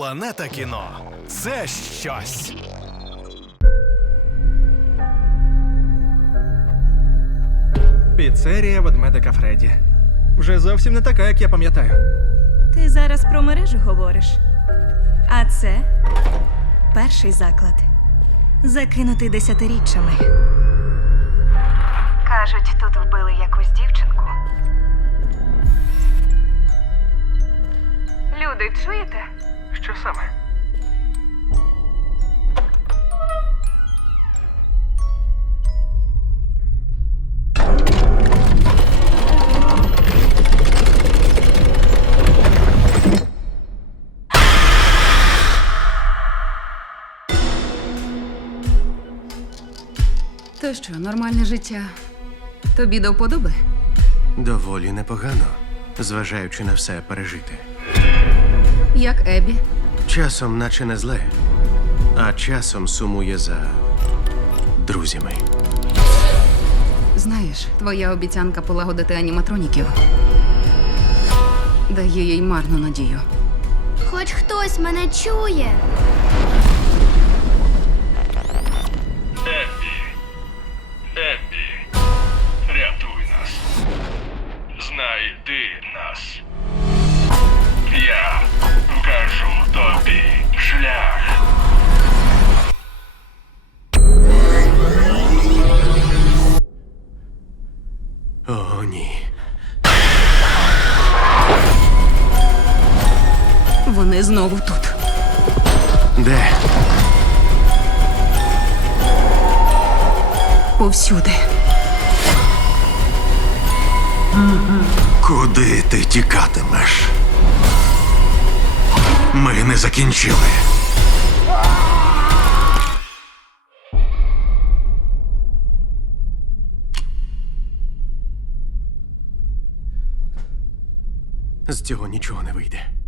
Планета кіно це щось. Піцерія ведмедика Фредді. Вже зовсім не така, як я пам'ятаю. Ти зараз про мережу говориш. А це перший заклад. Закинутий десятиріччями. Кажуть, тут вбили якусь дівчинку. Люди, чуєте? Що саме? То що, нормальне життя тобі до вподоби? Доволі непогано, зважаючи на все пережити. Як Ебі? Часом, наче не зле, а часом сумує за друзями. Знаєш, твоя обіцянка полагодити аніматроніків дає їй марну надію. Хоч хтось мене чує. Еббі. Еббі. Рятуй нас. Знайди нас. Я вкажу тобі шлях. О, ні. Вони знову тут. Де? Повсюди. Куди ти тікатимеш? Ми не закінчили. З цього нічого не вийде.